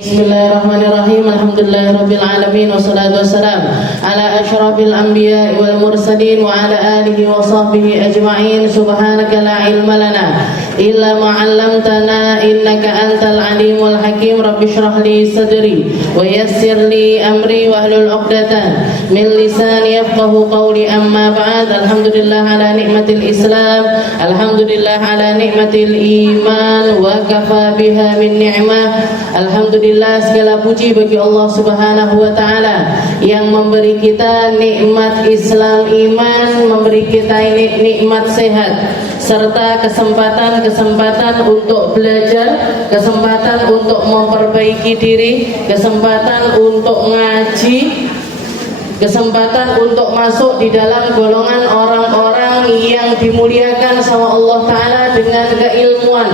Bismillahirrahmanirrahim. Alhamdulillahirabbil alamin wassalatu wassalamu ala asyrafil anbiya'i wal mursalin wa ala alihi wa sahbihi ajma'in. Subhanaka la ilma lana illa ma 'allamtana innaka antal alimul hakim. Rabbi shrah li sadri wa yassir li amri wa hlul 'uqdatam min lisani yafqahu qawli. Amma ba'd. Alhamdulillah ala nikmatil Islam, alhamdulillah ala nikmatil iman wa kafa biha min ni'mah. Alhamdulillah, segala puji bagi Allah Subhanahu wa taala yang memberi kita nikmat Islam iman, memberi kita nikmat sehat serta kesempatan untuk belajar, kesempatan untuk memperbaiki diri, kesempatan untuk ngaji, kesempatan untuk masuk di dalam golongan orang-orang yang dimuliakan sama Allah taala dengan keilmuan.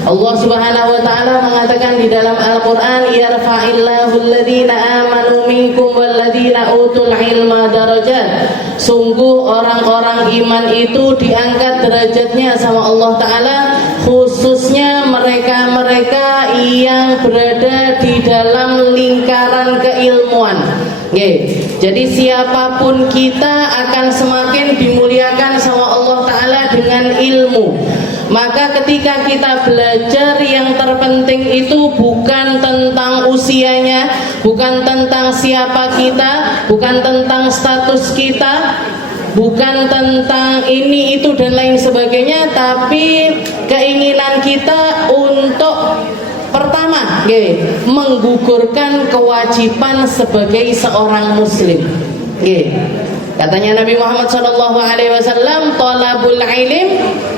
Allah Subhanahu wa taala mengatakan di dalam Al-Qur'an, yarfa'illahu alladhina amanu minkum walladhina utul ilma darajat. Sungguh orang-orang iman itu diangkat derajatnya sama Allah taala, khususnya mereka-mereka yang berada di dalam lingkaran keilmuan. Jadi siapapun kita akan semakin dimuliakan sama Allah taala dengan ilmu. Maka ketika kita belajar, yang terpenting itu bukan tentang usianya, bukan tentang siapa kita, bukan tentang status kita, bukan tentang ini itu dan lain sebagainya, tapi keinginan kita untuk pertama, menggugurkan kewajiban sebagai seorang muslim. Katanya Nabi Muhammad SAW, talabul ilm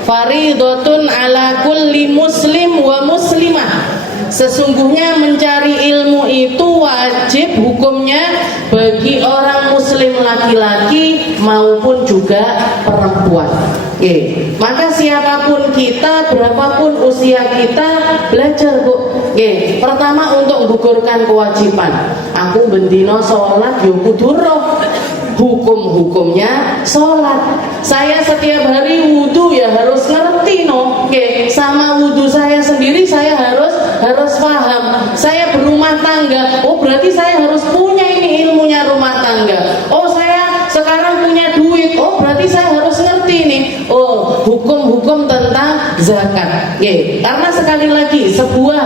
faridatun ala kulli muslim wa muslimah. Sesungguhnya mencari ilmu itu wajib hukumnya bagi orang muslim laki-laki maupun juga perempuan. Maka siapapun kita, berapapun usia kita, belajar bu. Pertama untuk menggugurkan kewajiban. Aku bendino sholat yo kudu roh hukum-hukumnya sholat. Saya setiap hari wudhu ya harus ngerti no. Sama wudhu saya sendiri saya harus paham. Saya berumah tangga, oh berarti saya harus punya ini ilmunya rumah tangga. Oh saya sekarang punya duit, oh berarti saya harus ngerti nih. Oh hukum-hukum tentang zakat. Karena sekali lagi sebuah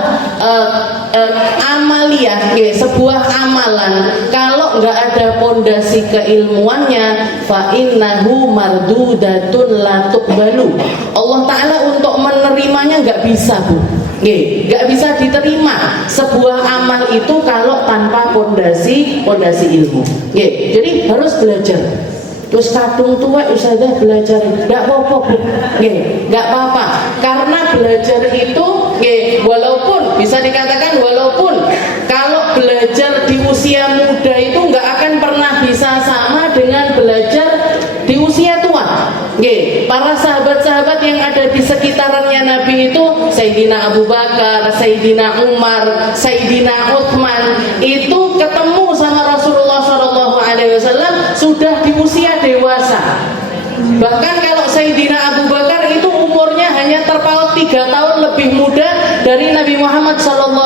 amaliyah, sebuah amalan kalau nggak ada pondasi keilmuannya, fa innahu mardudatun la tuqbalu. Allah taala untuk menerimanya nggak bisa bu. Nggak bisa diterima sebuah amal itu kalau tanpa pondasi ilmu. Jadi harus belajar. Terus kadung tua ustazah belajar nggak apa-apa, nggak apa-apa. Karena belajar itu, walaupun bisa dikatakan walaupun kalau belajar di usia muda itu nggak akan pernah bisa sama dengan belajar di usia tua. Para sahabat-sahabat yang ada di sekitarannya Nabi itu, Sayyidina Abu Bakar, Sayyidina Umar, Sayyidina Uthman, itu ketemu sama Rasulullah SAW sudah di usia dewasa. Bahkan kalau Sayyidina Abu Bakar itu umurnya hanya terpaut 3 tahun lebih muda dari Nabi Muhammad SAW.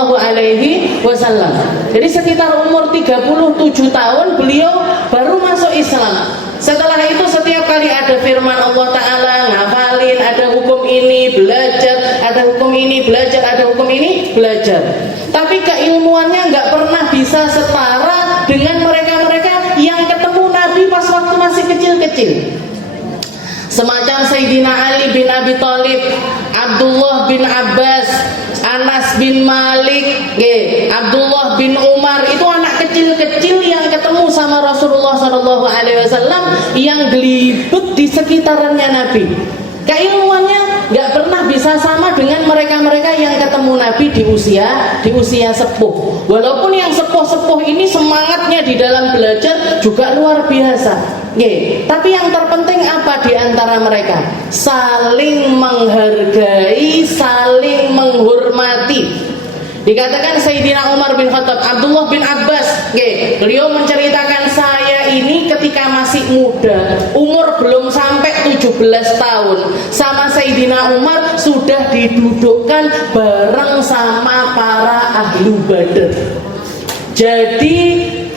Jadi sekitar umur 37 tahun beliau baru masuk Islam. Setelah itu setiap kali ada firman Allah Ta'ala ngafalin, ada hukum ini belajar, ada hukum ini belajar, ada hukum ini belajar. Tapi keilmuannya nggak pernah bisa setara dengan mereka-mereka yang ketemu Nabi pas waktu masih kecil-kecil. Semacam Sayyidina Ali bin Abi Thalib, Abdullah bin Abbas, Anas bin Malik, Abdullah bin Umar, itu anak kecil-kecil yang ketemu sama Rasulullah SAW yang gelibet di sekitarannya Nabi. Keilmuannya nggak pernah bisa sama dengan mereka-mereka yang ketemu Nabi di usia sepuh. Walaupun yang sepuh-sepuh ini semangatnya di dalam belajar juga luar biasa. Tapi yang terpenting apa di antara mereka? Saling menghargai, saling menghormati. Dikatakan Sayyidina Umar bin Khattab, Abdullah bin Abbas, beliau menceritakan, saya ini ketika masih muda, umur belum sampai 17 17 tahun sama Sayyidina Umar sudah didudukkan bareng sama para ahlu Badr. Jadi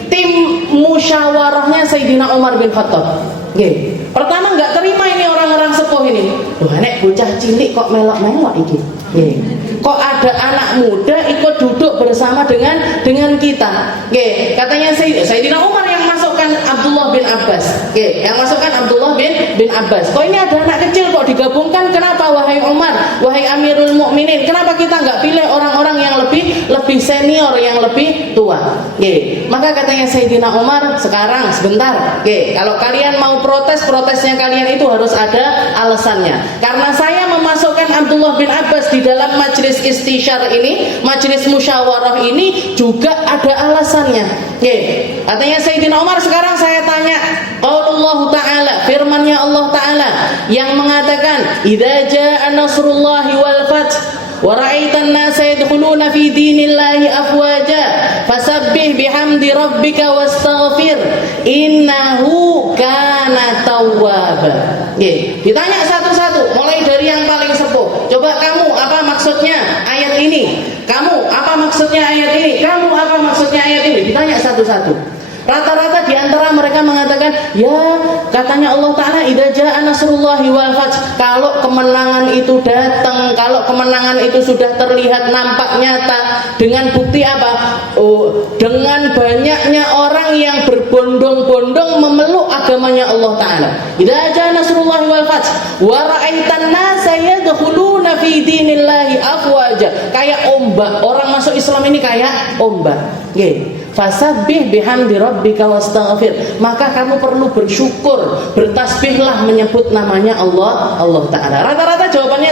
tim musyawarahnya Sayyidina Umar bin Khattab. Nggih. Pertama nggak terima ini orang-orang sepuh ini. Wah, nek bocah cilik kok melok-melok iki. Nggih. Kok ada anak muda ikut duduk bersama dengan kita. Nggih. Katanya Sayyidina Umar yang masukkan Abdullah bin Abbas. Nggih, yang masukkan Abdullah bin Abbas. Kok ini ada anak kecil kok digabungkan? Kenapa wahai Umar, wahai Amirul Mukminin? Kenapa kita nggak pilih orang-orang yang lebih senior, yang lebih tua? Nggih. Maka katanya Sayyidina Umar, sekarang sebentar. Nggih, kalau kalian mau protesnya kalian itu harus ada alasannya. Karena saya memasukkan Abdullah bin Abbas di dalam majelis istisyar ini, majelis musyawarah ini juga ada alasannya. Nggih. Katanya Sayyidina Umar, sekarang saya tanya, qaulullah ta'ala, firman-Nya Allah Ta'ala yang mengatakan, idza jaa nasrullahi wal fath wa ra'aitan nasa yadkhuluna fi dinillahi afwaja fasabbih bihamdi rabbika wastaghfir innahu kana tawwaba. Nggih, ditanya satu-satu mulai dari yang paling sepuh. Coba kamu apa maksudnya ayat ini? Kamu apa maksudnya ayat ini? Kamu apa maksudnya ayat ini? Ditanya satu-satu. Rata-rata di antara mereka mengatakan, ya katanya Allah Ta'ala idza jaa nasrullahi wal fath, kalau kemenangan itu datang, kalau kemenangan itu sudah terlihat nampak nyata, dengan bukti apa? Dengan banyaknya orang yang berbondong-bondong memeluk agamanya Allah Ta'ala. Idza jaa nasrullahi wal fath wa ra'aitan nasa yadkhuluna fi dinillahi afwaja, kayak ombak, orang masuk Islam ini kayak ombak. Nggih. Fasabbih bihamdi rabbika wastaghfir, maka kamu perlu bersyukur, bertasbihlah menyebut namanya Allah Ta'ala. Rata-rata jawabannya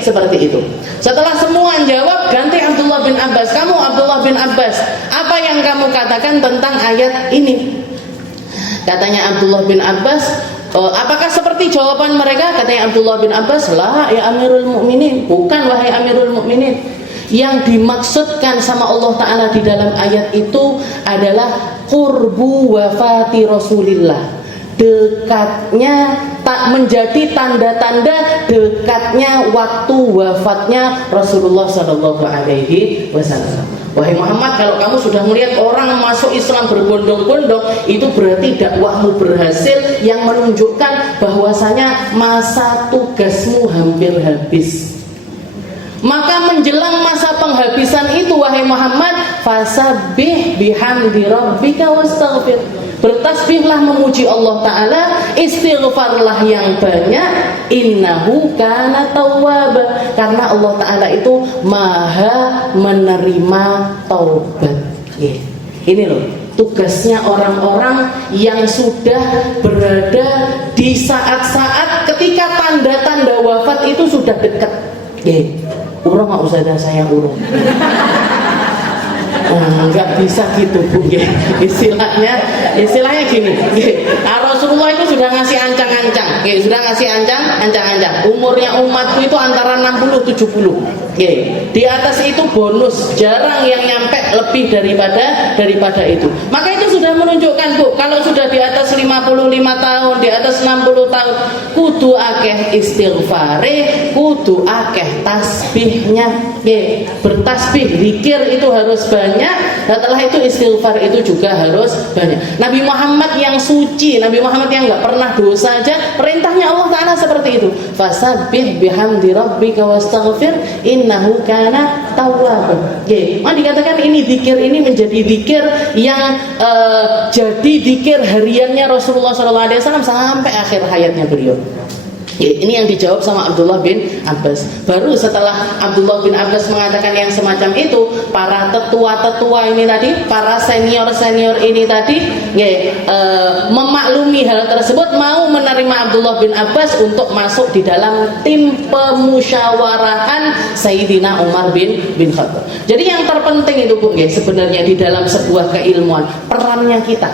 seperti itu. Setelah semua jawab, ganti Abdullah bin Abbas. Kamu Abdullah bin Abbas, apa yang kamu katakan tentang ayat ini? Katanya Abdullah bin Abbas, apakah seperti jawaban mereka? Katanya Abdullah bin Abbas, la ya Amirul Mukminin, bukan wahai Amirul Mukminin. Yang dimaksudkan sama Allah Ta'ala di dalam ayat itu adalah qurbu wafati Rasulillah, dekatnya, tak menjadi tanda-tanda dekatnya waktu wafatnya Rasulullah Sallallahu Alaihi Wasallam. Wahai Muhammad, kalau kamu sudah melihat orang masuk Islam berbondong-bondong, itu berarti dakwahmu berhasil, yang menunjukkan bahwasanya masa tugasmu hampir habis. Maka menjelang masa penghabisan itu, wahai Muhammad, fasabbih bihamdi rabbika wastaghfir, bertasbihlah memuji Allah Ta'ala, istighfarlah yang banyak, innahu kana tawwaba, karena Allah Ta'ala itu maha menerima taubat. Ini loh tugasnya orang-orang yang sudah berada di saat-saat ketika tanda-tanda wafat itu sudah dekat. Urung nggak usah ada saya urung. Nggak bisa gitu Bu. Istilahnya gini. Rasulullah itu sudah ngasih ancang-ancang. Sudah ngasih ancang-ancang. Umurnya umatku itu antara 60-70. Di atas itu bonus, jarang yang nyampe lebih daripada itu. Maka itu sudah menunjukkan Bu, kalau sudah di atas 55 tahun, di atas 60 tahun, kudu akeh istighfare, kudu akeh tasbihnya. Bertasbih, zikir itu harus banyak. Setelah itu istighfar itu juga harus banyak. Nabi Muhammad yang suci, Nabi Muhammad yang nggak pernah dosa aja, perintahnya Allah Ta'ala seperti itu. Fasabbih bihamdi rabbika wastaghfir innahu kana tawwab. Maka dikatakan ini zikir ini menjadi zikir yang jadi zikir hariannya Rasulullah SAW sampai akhir hayatnya beliau. Ini yang dijawab sama Abdullah bin Abbas. Baru setelah Abdullah bin Abbas mengatakan yang semacam itu, para tetua-tetua ini tadi, para senior-senior ini tadi memaklumi hal tersebut, mau menerima Abdullah bin Abbas untuk masuk di dalam tim pemusyawarahan Sayyidina Umar bin Khattab. Jadi yang terpenting itu Bu, sebenarnya di dalam sebuah keilmuan, perannya kita.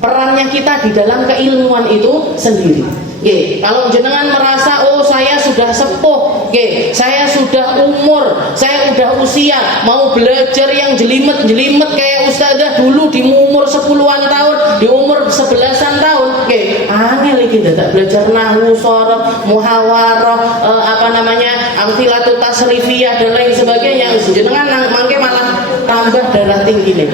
Perannya kita di dalam keilmuan itu sendiri. Kalau jenengan merasa saya sudah sepuh, saya sudah umur, saya sudah usia, mau belajar yang jelimet-jelimet kayak ustazah dulu di umur 10-an tahun, di umur 11-an tahun, angel niki dadak belajar nahwu, sharaf, muhawarah, amthilatut tasrifiyah dan lain sebagainya. Jenengan mangke malah tambah darah tinggi nih.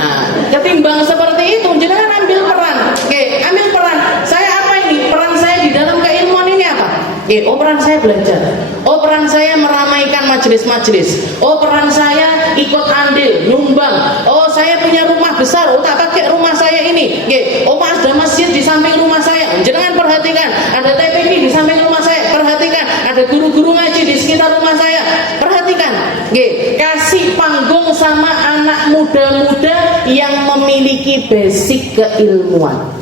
Nah, ketimbang seperti itu jenengan ambil peran. Oke, ambil peran. Saya apa ini? Peran saya di dalam keilmuan ini apa? Peran saya belajar. Peran saya meramaikan majelis-majelis. Peran saya ikut andil, nyumbang. Saya punya rumah besar. Tak pakai rumah saya ini. Ada masjid di samping rumah saya. Jangan perhatikan. Ada TPQ di samping rumah saya. Perhatikan. Ada guru-guru ngaji di sekitar rumah saya. Perhatikan. Kasih panggung sama anak muda-muda yang memiliki basic keilmuan.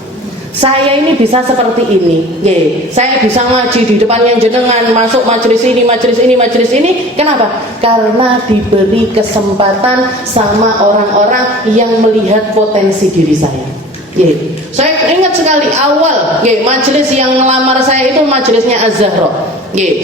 Saya ini bisa seperti ini, saya bisa ngaji di depannya jenengan, masuk majelis ini. Kenapa? Karena diberi kesempatan sama orang-orang yang melihat potensi diri saya. Saya ingat sekali awal majelis yang ngelamar saya itu majelisnya Az-Zahra.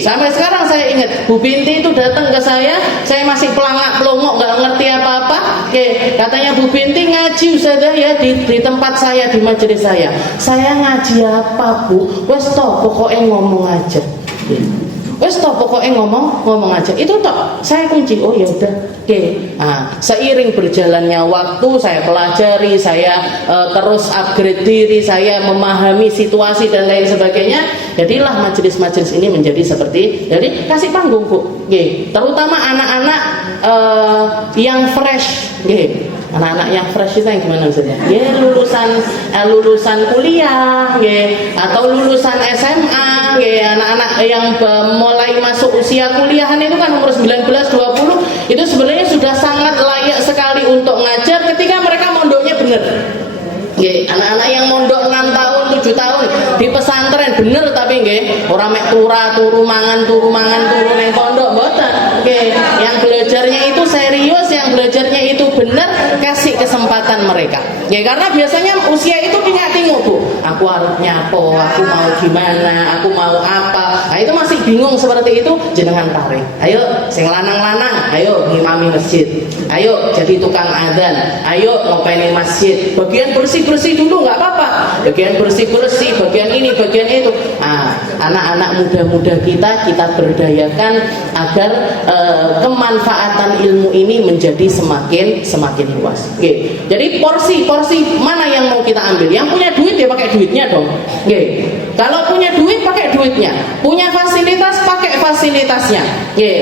Sampai sekarang saya ingat Bu Binti itu datang ke saya masih pelangak-pelongok, nggak ngerti apa-apa. Katanya Bu Binti ngaji Ustazah ya di tempat saya, di majelis saya. Saya ngaji apa Bu? Wes toh pokoknya ngomong aja. Wes toh pokoknya ngomong aja. Itu toh saya kunci. Oh ya udah. Seiring berjalannya waktu saya pelajari, saya terus upgrade diri, saya memahami situasi dan lain sebagainya. Jadilah majelis-majelis ini menjadi seperti. Jadi kasih panggung Bu. Terutama anak-anak yang fresh. Anak-anak yang fresh itu yang gimana maksudnya? Lulusan kuliah, atau lulusan SMA, anak-anak yang mulai masuk usia kuliahan itu kan umur 19-20 itu sebenarnya sudah sangat layak sekali untuk ngajar ketika mereka mondoknya benar. Anak-anak yang mondok 6 tahun, 7 tahun di pesantren bener tapi ora mek turu mangan turu ning pondok mboten. Yang belajarnya itu serius, yang belajarnya itu bener, kasih kesempatan mereka. Karena biasanya usia itu tinggal Bu. Aku harus nyapo, aku mau gimana, aku mau apa. Nah, itu masih bingung seperti itu, jenengan tarik. Ayo sing lanang-lanang, ayo ngimami masjid. Ayo jadi tukang adzan. Ayo ngopeni masjid. Bagian bersih dulu nggak apa-apa. Bagian bersih, bagian ini, bagian itu. Anak-anak muda-muda kita berdayakan agar kemanfaatan ilmu ini menjadi semakin luas. Jadi porsi mana yang mau kita ambil? Yang punya duit ya pakai duitnya dong. Kalau punya duit pakai duitnya. Punya fasilitas pakai fasilitasnya.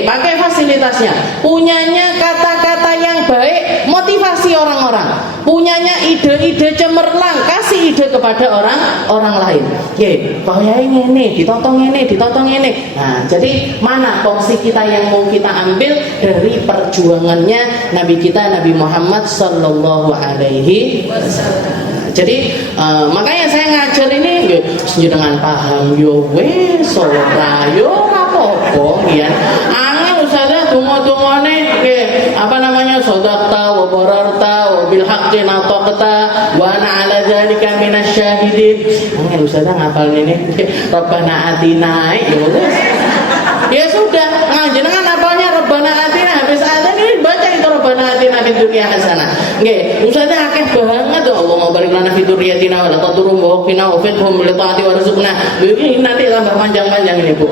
Pakai fasilitasnya. Punyanya kata-kata yang baik, motivasi orang-orang. Punyanya ide-ide cemerlang, kasih ide kepada orang lain. Bahwa ini ditotong ini. Nah, jadi mana porsi kita yang mau kita ambil dari perjuangannya Nabi kita Nabi Muhammad sallallahu alaihi wasallam. Jadi makanya saya ngajar ini dengan paham yo wis ora yo apa-apa ya. Angel Ustazah donga-dongane sadaqta wa bararta wa bil haqqi nataqta wa ana ala dzalika minasyahidin. Angel Ustazah ngapal ini Rabbana atina ya sudah, jenengan apalnya Rabbana atina habis azan ini baca itu Rabbana atina fid dunya hasanah. Ustazah akeh banget Allahumma barik lana fid dzurriyyatina wa la tadurrum wa qina wa fidhum li taati warzuqna. Ini nanti tambah panjang-panjang ini Bu.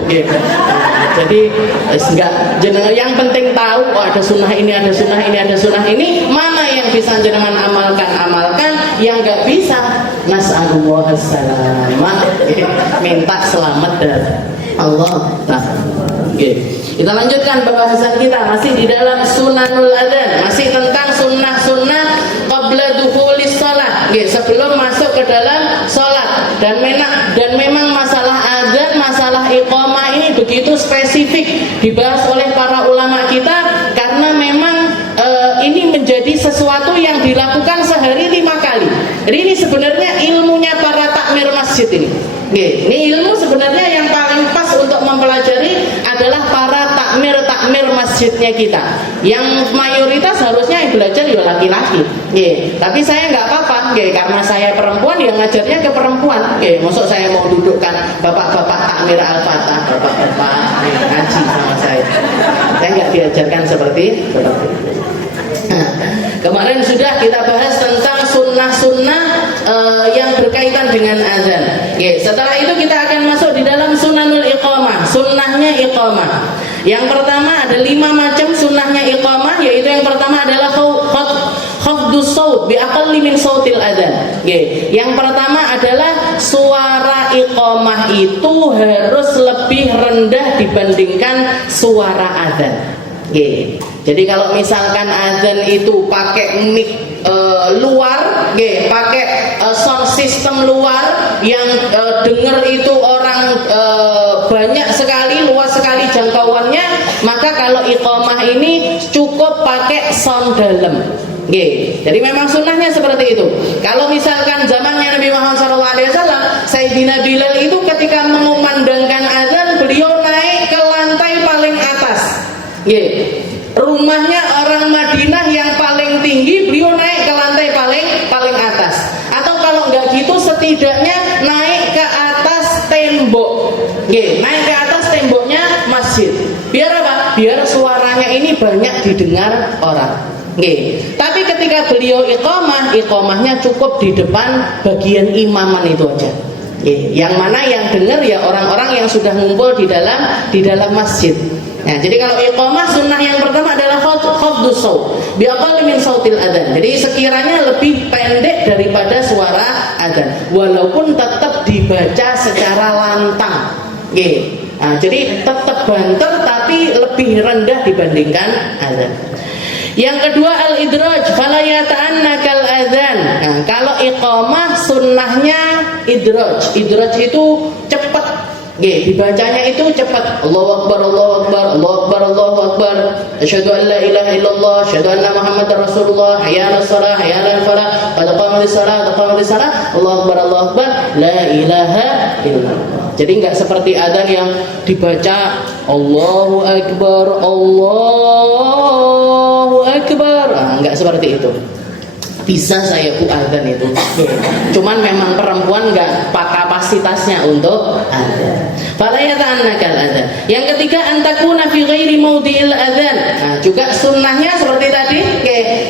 Jadi enggak jenengan yang penting tahu ada sunnah ini, ada sunnah ini, mana yang bisa jenengan amalkan, yang enggak bisa nas'alullah as-salamah. Minta selamat dari Allah Ta'ala. Kita lanjutkan pembahasan kita masih di dalam sunanul adzan, masih tentang sunnah-sunnah qabla dukhulis shalah, sebelum masuk ke dalam salat. Dan memang masalah adzan, masalah iqamah ini begitu spesifik dibahas oleh para ulama kita karena memang ini menjadi sesuatu yang dilakukan sehari 5 kali. Jadi ini sebenarnya ilmunya para takmir masjid ini. Ini ilmu sebenarnya yang paling pas untuk mempelajari adalah para takmir masjidnya kita. Yang mayoritas harusnya yang belajar ya laki-laki. Tapi saya nggak apa-apa, karena saya perempuan yang ngajarnya ke perempuan. Maksud saya mau dudukkan bapak-bapak takmir al-fatah, bapak-bapak ngaji sama saya. Saya nggak diajarkan seperti itu. Kemarin sudah kita bahas tentang sunnah-sunnah yang yang berkaitan dengan azan. Setelah itu kita akan masuk di dalam sunanul iqamah, sunnahnya iqamah. Yang pertama ada 5 macam sunnahnya iqamah, yaitu yang pertama adalah khafdus saut bi aqalli min sautil adzan. Yang pertama adalah suara iqamah itu harus lebih rendah dibandingkan suara adzan. Jadi kalau misalkan azan itu pakai mic luar, pakai sound system luar yang dengar itu orang banyak sekali, luas sekali jangkauannya, maka kalau iqamah ini cukup pakai sound dalam. Jadi memang sunnahnya seperti itu. Kalau misalkan zamannya Nabi Muhammad SAW, Sayyidina Bilal itu ketika mengumandangkan azan, beliau naik ke lantai paling atas. Rumahnya orang Madinah yang paling tinggi, beliau naik ke lantai paling atas. Atau kalau nggak gitu setidaknya naik ke atas tembok. Naik ke atas temboknya masjid. Biar apa? Biar suaranya ini banyak didengar orang. Tapi ketika beliau iqamahnya cukup di depan bagian imaman itu aja. Yang mana yang dengar ya orang-orang yang sudah ngumpul di dalam masjid. Nah, jadi kalau iqamah sunnah yang pertama adalah khafdus saut bi aqalli min sautil adzan. Jadi sekiranya lebih pendek daripada suara adzan, walaupun tetap dibaca secara lantang. Nah, jadi tetap banter tapi lebih rendah dibandingkan adzan. Yang kedua al-idraj, fala yata'annakal adzan. Nah, kalau iqamah sunnahnya idraj. Idraj itu cepat. Dibacanya itu cepat. Allahu Akbar, Allahu Akbar, Allahu Akbar, Allahu Akbar. Asyhadu an la ilaha illallah, asyhadu anna Muhammadar Rasulullah. Hayya 'alas shalah, hayya 'alal falah. Qad qamatis shalah, qad qamatis shalah. Allahu Akbar, Allahu Akbar. La ilaha illallah. Jadi enggak seperti adzan yang dibaca Allahu Akbar, Allahu Akbar. Enggak seperti itu. Bisa saya adzan itu. Cuman memang perempuan enggak kapasitasnya untuk adzan. Fala yata'annakal adzan. Yang ketiga antakuna fi ghairi maudhi'il adzan. Nah, juga sunnahnya seperti tadi,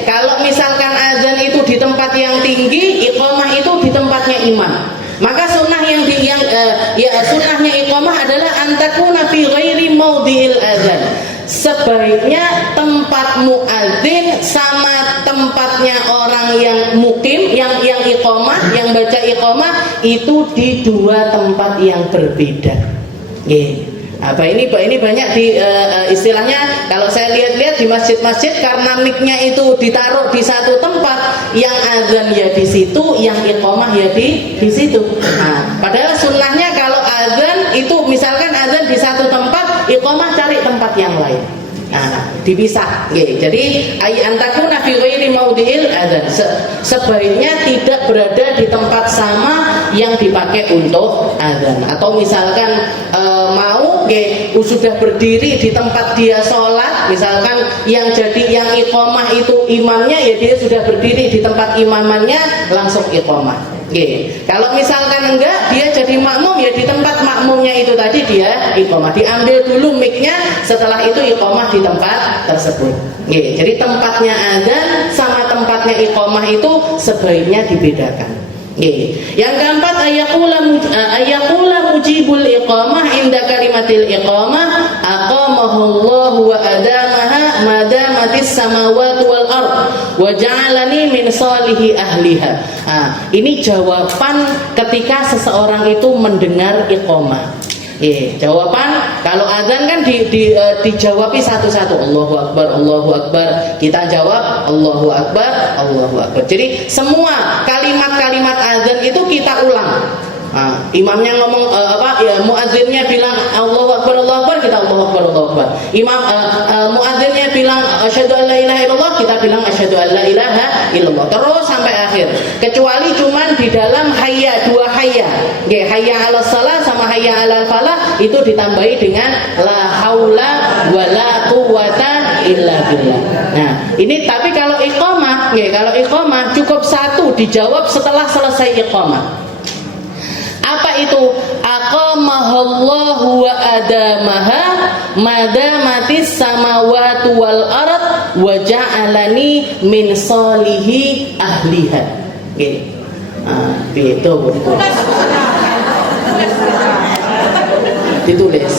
kalau misalkan adzan itu di tempat yang tinggi, iqamah itu di tempatnya imam. Maka sunnah sunnahnya iqamah adalah antakuna fi ghairi maudhi'il adzan. Sebaiknya tempat muadzin sama tempatnya orang yang mukim, yang iqamah, yang baca iqamah itu di 2 tempat yang berbeda. Ini banyak di istilahnya kalau saya lihat-lihat di masjid-masjid, karena mic-nya itu ditaruh di satu tempat, yang azan ya di situ, yang iqamah ya di situ. Nah, padahal sunnahnya kalau azan itu misalkan azan di satu tempat, iqamah cari tempat yang lain. Nah, dipisah. Jadi antakuna fi ghairi maudhi'il adzan. Sebaiknya tidak berada di tempat sama yang dipakai untuk adzan. Atau misalkan sudah berdiri di tempat dia sholat, misalkan yang iqamah itu imamnya, ya dia sudah berdiri di tempat imamannya, langsung iqamah. Kalau misalkan enggak, dia jadi makmum, ya di tempat makmumnya itu tadi dia iqamah. Diambil dulu mic-nya, setelah itu iqamah di tempat tersebut. Jadi tempatnya adzan sama tempatnya iqamah itu sebaiknya dibedakan. Yang keempat ayaqula mujibul iqamah inda kalimatil iqamah aqamahullahu wa adamaha madamatis samawati wal ard wa ja'alani min salihi ahliha. Ini jawaban ketika seseorang itu mendengar iqamah. Jawaban kalau azan kan dijawabi satu-satu. Allahu Akbar, Allahu Akbar. Kita jawab Allahu Akbar, Allahu Akbar. Jadi semua kalimat-kalimat azan itu kita ulang. Imamnya ngomong muadzinnya bilang Allahu Akbar, Allahu Akbar, kita Allahu Akbar, Allahu Akbar. Muadzinnya bilang asyhadu an la ilaha illallah, kita bilang asyhadu an la ilaha illallah. Terus sampai akhir. Kecuali cuman di dalam hayya, 2 hayya. Hayya 'alas shalah sama hayya 'alal falah itu ditambahi dengan la haula wala quwata illa billah. Nah, ini tapi kalau iqamah, cukup 1 dijawab setelah selesai iqamah. Apa itu? Aqamahallahu wa adamaha madamatis samawati wal ard wa ja'alani min salihi ahliha. Itu ditulis.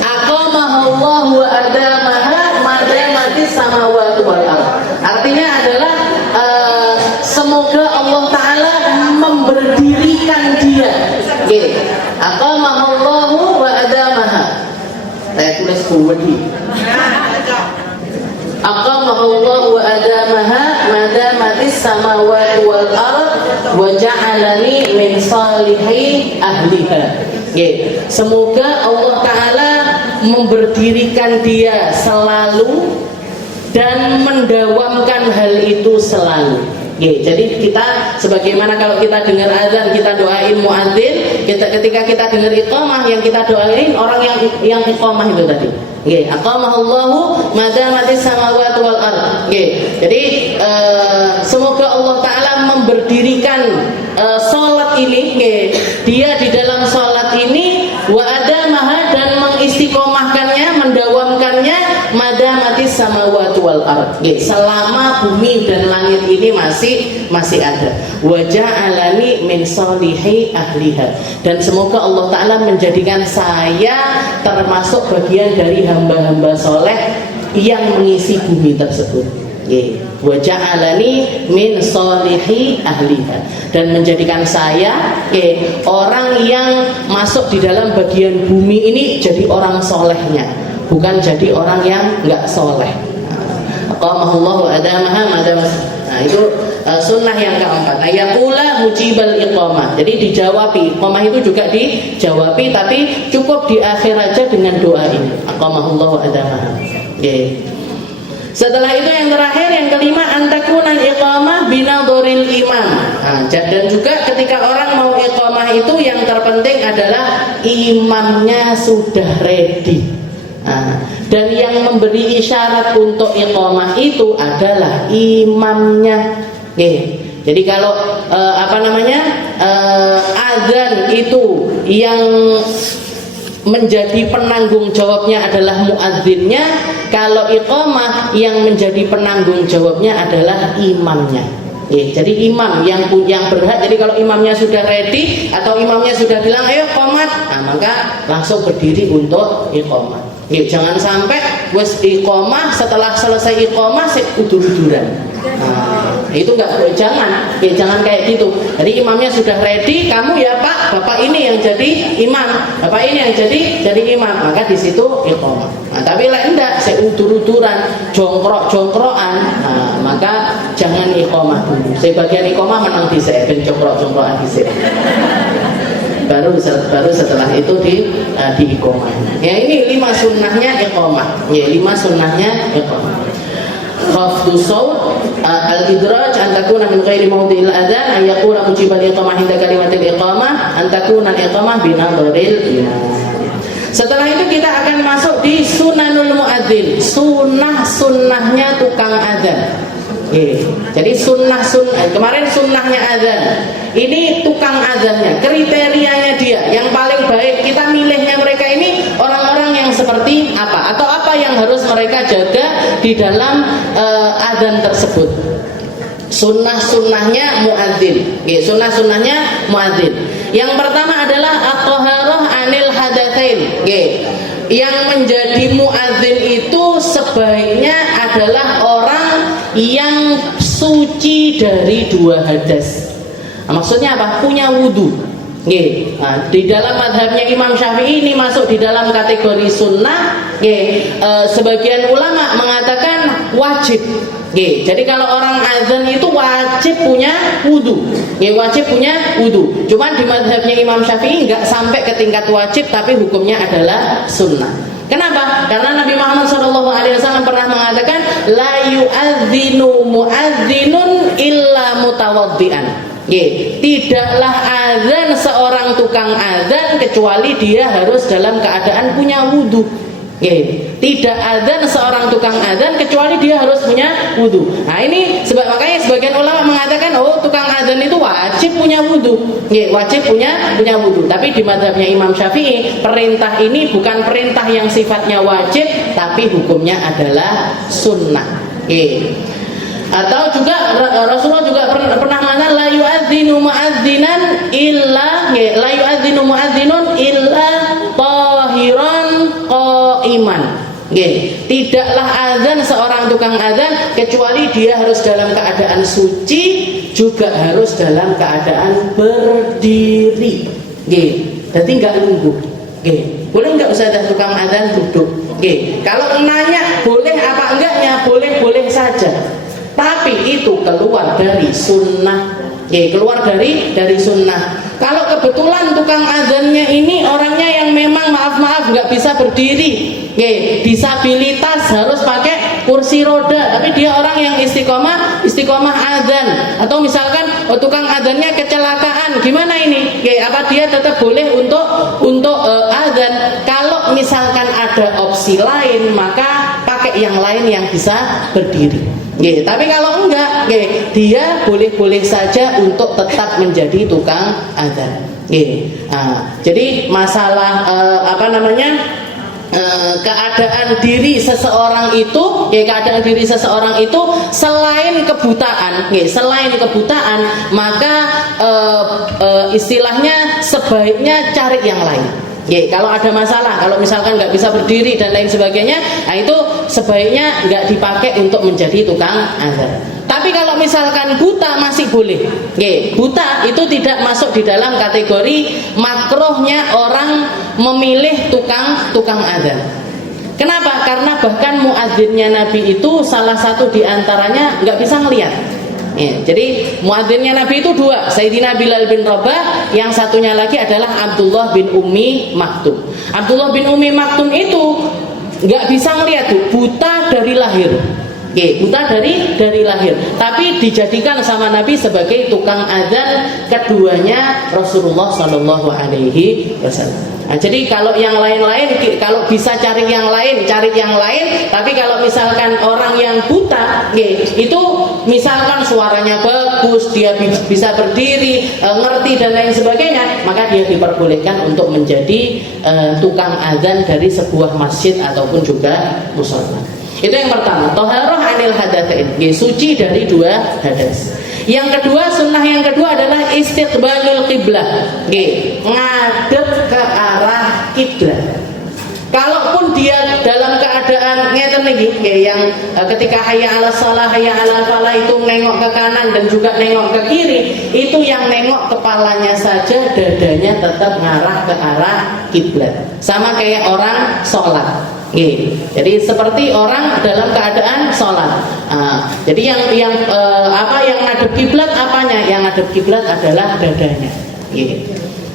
Aqamahallahu wa adamaha madamatis samawati wal ardh. Artinya adalah semoga Allah Ta'ala memberdirikan dia. Aqamahallahu wa adamaha. Saya tulis buwadi. Aqamahallahu wa adamaha madamatis samawati wal ardh wa ja'alani min salihi ahliha. Semoga Allah Ta'ala memberdirikan dia selalu dan mendawamkan hal itu selalu. Jadi kita sebagaimana kalau kita dengar azan kita doain muadzin, ketika kita dengar iqamah yang kita doain orang yang iqamah itu tadi. Aqamahallahu madamatis samawati wal ardh. Jadi semoga Allah Ta'ala memberdirikan salat ini, dia di dalam salat ini wa adamaha dan mengistiqomahkannya, mendawamkannya madamatis samawati wal ardh. Selama bumi dan langit ini masih ada. Wa ja'alani min salihi ahliha. Dan semoga Allah Ta'ala menjadikan saya termasuk bagian dari hamba-hamba soleh yang mengisi bumi tersebut. Wa ja'alani min salihi ahliha. Dan menjadikan saya orang yang masuk di dalam bagian bumi ini jadi orang solehnya, bukan jadi orang yang enggak soleh. Aqamahullahu adamaha madamas. Itu sunnah yang keempat. Ayaqula mujibal iqamah. Jadi dijawabi. Iqamah itu juga dijawabi, tapi cukup di akhir aja dengan doa ini. Aqamahullahu adamaha. Setelah itu yang terakhir, yang kelima, antakunan iqamah binadoril imam. Dan juga ketika orang mau iqamah itu yang terpenting adalah imamnya sudah ready. Dan yang memberi isyarat untuk iqamah itu adalah imamnya. Jadi kalau azan itu yang menjadi penanggung jawabnya adalah muadzinnya, kalau iqamah yang menjadi penanggung jawabnya adalah imamnya. Jadi imam yang berhak. Jadi kalau imamnya sudah ready atau imamnya sudah bilang ayo qomat, maka langsung berdiri untuk iqamah. Jangan sampai wes iqamah, setelah selesai iqamah udur-uduran. Itu jangan kayak gitu. Jadi imamnya sudah ready, kamu ya Pak, Bapak ini yang jadi imam, Bapak ini yang jadi imam, maka di situ iqamah. Tapi lah enggak, udur-uduran, jongkrok-jongkrokan, maka jangan iqamah dulu. Sebagian iqamah menang di saya, ben jongkrok-jongkrokan di saya. Baru setelah itu di iqamah. Ini 5 sunnahnya iqamah. 5 sunnahnya iqamah. Khafdu saut, al-idraj, an takuna min ghairi mawdi'il adzan, an yaqula mujibal iqamah inda kalimatil iqamah, an takuna al-iqamah binadharil imam. Setelah itu kita akan masuk di sunanul muadzin, sunnahnya tukang adzan. Jadi kemarin sunnahnya adzan. Ini tukang adzannya, kriterianya dia yang paling baik. Kita milihnya mereka ini orang-orang yang seperti apa, atau apa yang harus mereka jaga di dalam adzan tersebut. Sunnahnya muadzin. Sunnahnya muadzin. Yang pertama adalah at-thaharah anil hadatsain. Yang menjadi muadzin itu sebaiknya adalah orang yang suci dari 2 hadas. Maksudnya apa? Punya wudu. Di dalam madhabnya Imam Syafi'i ini masuk di dalam kategori sunnah. Sebagian ulama mengatakan wajib. Jadi kalau orang azan itu wajib punya wudu. Wajib punya wudu. Cuman di madhabnya Imam Syafi'i nggak sampai ke tingkat wajib, tapi hukumnya adalah sunnah. Kenapa? Karena Nabi Muhammad SAW pernah mengatakan la yu'adzinu mu'adzinun illa mutawaddian. Tidaklah azan seorang tukang azan kecuali dia harus dalam keadaan punya wudu. Tidak azan seorang tukang azan kecuali dia harus punya wudu. Nah ini makanya sebagian ulama mengatakan tukang azan itu wajib punya wudu. Wajib punya wudu. Tapi di mazhabnya Imam Syafi'i, perintah ini bukan perintah yang sifatnya wajib, tapi hukumnya adalah sunnah. Atau juga Rasulullah juga pernah mengatakan karena la yu'adzinu mu'adzinan illa la yu'adzinu mu'adzinun illa tahiran qaiman. Tidaklah azan seorang tukang azan kecuali dia harus dalam keadaan suci, juga harus dalam keadaan berdiri. Jadi nggak nunggu. Boleh nggak Ustazah tukang azan duduk? Kalau nanya boleh apa enggaknya, boleh saja. Tapi itu keluar dari sunnah. Keluar dari sunnah. Kalau kebetulan tukang azannya ini orangnya yang memang maaf nggak bisa berdiri, disabilitas, harus pakai kursi roda, tapi dia orang yang istiqomah azan, atau misalkan tukang azannya kecelakaan, gimana ini? Apa dia tetap boleh untuk azan? Kalau misalkan ada opsi lain, maka pakai yang lain yang bisa berdiri. Tapi kalau enggak, dia boleh-boleh saja untuk tetap menjadi tukang azan. Jadi masalah keadaan diri seseorang itu, selain kebutaan, maka istilahnya sebaiknya cari yang lain. Kalau ada masalah, kalau misalkan nggak bisa berdiri dan lain sebagainya, nah itu sebaiknya nggak dipakai untuk menjadi tukang azan. Tapi kalau misalkan buta masih boleh. Buta itu tidak masuk di dalam kategori makruhnya orang memilih tukang azan. Kenapa? Karena bahkan muadzinnya Nabi itu salah satu di antaranya nggak bisa ngelihat. Jadi muadzinnya Nabi itu dua, Sayyidina Bilal bin Rabah, yang satunya lagi adalah Abdullah bin Ummi Maktum. Abdullah bin Ummi Maktum itu nggak bisa ngelihat, buta dari lahir. Buta dari lahir, tapi dijadikan sama Nabi sebagai tukang azan keduanya Rasulullah Shallallahu Alaihi Wasallam. Nah, jadi kalau yang lain-lain, kalau bisa cari yang lain. Tapi kalau misalkan orang yang buta, itu misalkan suaranya bagus, dia bisa berdiri, ngerti dan lain sebagainya, maka dia diperbolehkan untuk menjadi tukang azan dari sebuah masjid ataupun juga mushola. Itu yang pertama, toharoh anil hadatsain, suci dari dua hadas. Yang kedua, sunnah yang kedua adalah istiqbalul qiblah, ngadep ke arah kiblat. Kalaupun dia dalam keadaan ngeten niki, yang ketika hayya 'alas shalah, hayya 'alal falah itu nengok ke kanan dan juga nengok ke kiri, itu yang nengok kepalanya saja, dadanya tetap ngarah ke arah kiblat. Sama kayak orang sholat. Jadi seperti orang dalam keadaan sholat. Jadi yang ngadep kiblat apanya? Yang ngadep kiblat adalah dadanya.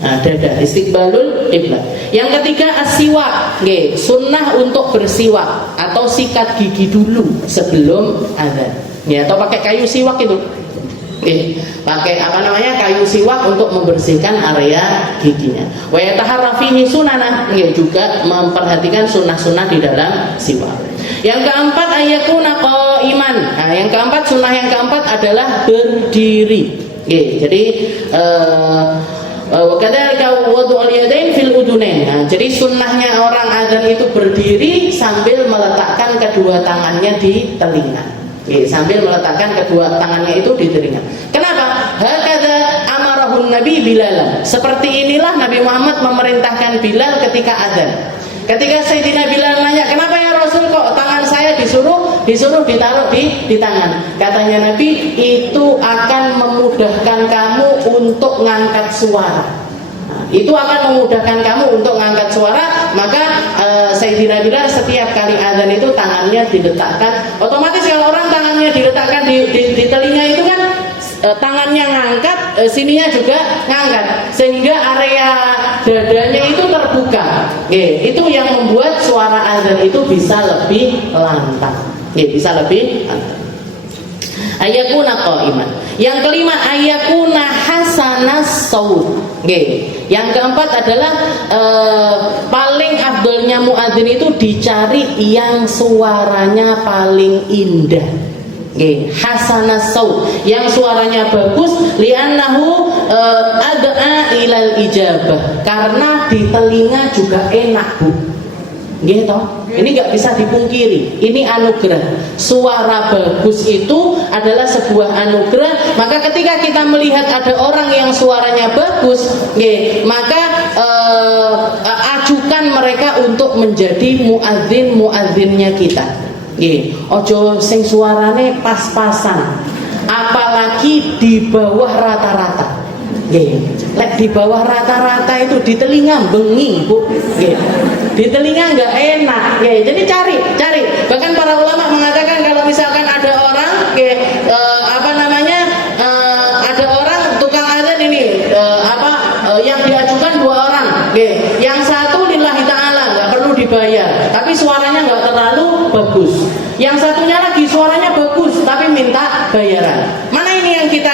Dada, istiqbalul qiblat. Yang ketiga as-siwak, sunnah untuk bersiwak atau sikat gigi dulu sebelum azan. Atau pakai kayu siwak itu. Pakai kayu siwak untuk membersihkan area giginya. Wa yataharra fihi sunanah, juga memperhatikan sunnah-sunnah di dalam siwak. Yang keempat ayakuna qaiman. Yang keempat, sunnah yang keempat adalah berdiri. Jadi wakadzalika wad'ul yadain fil udunain. Jadi sunnahnya orang azan itu berdiri sambil meletakkan kedua tangannya di telinga. Sambil meletakkan kedua tangannya itu di telinga. Kenapa? Hakadza amarahun Nabi Bilal. Seperti inilah Nabi Muhammad memerintahkan Bilal ketika azan. Ketika Sayyidina Bilal nanya, "Kenapa ya Rasul kok tangan saya disuruh ditaruh di tangan?" Katanya Nabi, "Itu akan memudahkan kamu untuk ngangkat suara." Itu akan memudahkan kamu untuk ngangkat suara. Maka Sayyidina Bilal setiap kali azan itu tangannya diletakkan. Otomatis kalau orang tangannya diletakkan di telinga itu kan tangannya ngangkat, sininya juga ngangkat, sehingga area dadanya itu terbuka. Itu yang membuat suara azan itu bisa lebih lantang. Bisa lebih lantang. Ayakuna qaiman. Yang kelima, ayakuna hasanas saut. Yang keempat adalah paling afdolnya muadzin itu dicari yang suaranya paling indah. Hasanas saut, yang suaranya bagus, li'annahu ad'a ilal ijabah, karena di telinga juga enak, Bu. Toh? Ini nggak bisa dipungkiri, ini anugerah. Suara bagus itu adalah sebuah anugerah. Maka ketika kita melihat ada orang yang suaranya bagus, maka ajukan mereka untuk menjadi muadzin-muadzinnya kita. Ojo sing suarane pas-pasan, apalagi di bawah rata-rata. Lek di bawah rata-rata itu di telinga bengi, Bu. Di telinga nggak enak. Jadi cari. Bahkan para ulama mengatakan kalau misalkan ada orang, ada orang tukang adzan ini, yang diajukan 2 orang, yang satu lillahi ta'ala nggak perlu dibayar, tapi suaranya nggak terlalu bagus. Yang satunya lagi suaranya bagus, tapi minta bayaran. Mana ini yang kita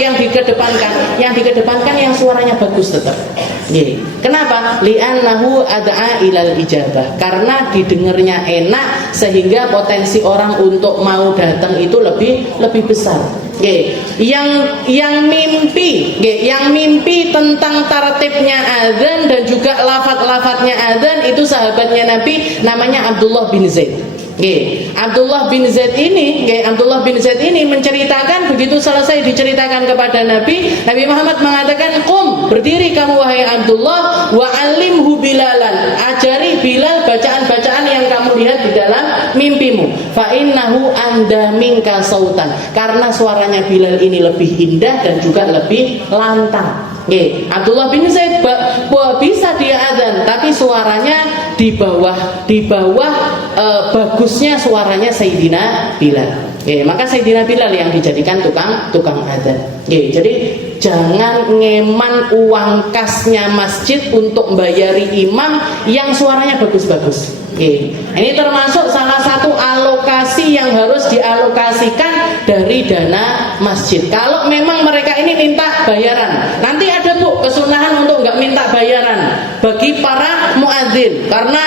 yang dikedepankan? Yang dikedepankan yang suaranya bagus tetap. Kenapa? Li'annahu ad'a ilal ijabah. Karena didengarnya enak sehingga potensi orang untuk mau datang itu lebih besar. Yang mimpi tentang tartibnya adzan dan juga lafaz-lafaznya adzan itu sahabatnya Nabi, namanya Abdullah bin Zaid. Abdullah bin Zaid ini menceritakan, begitu selesai diceritakan kepada Nabi Muhammad mengatakan, "Qum, berdiri kamu wahai Abdullah, wa 'allimhu Bilalan, ajari Bilal bacaan-bacaan yang kamu lihat di dalam mimpimu. Fa innahu anda minka sautan." Karena suaranya Bilal ini lebih indah dan juga lebih lantang. Abdullah bin Zaid bisa dia adzan, tapi suaranya di bawah bagusnya suaranya Sayyidina Bilal. Maka Sayyidina Bilal yang dijadikan tukang adzan. Jadi jangan ngeman uang kasnya masjid untuk membayari imam yang suaranya bagus-bagus. Ini termasuk salah satu alokasi yang harus dialokasikan dari dana masjid. Kalau memang mereka ini minta bayaran, nanti ada Bu kesunahan untuk nggak minta bayaran bagi para muadzin, karena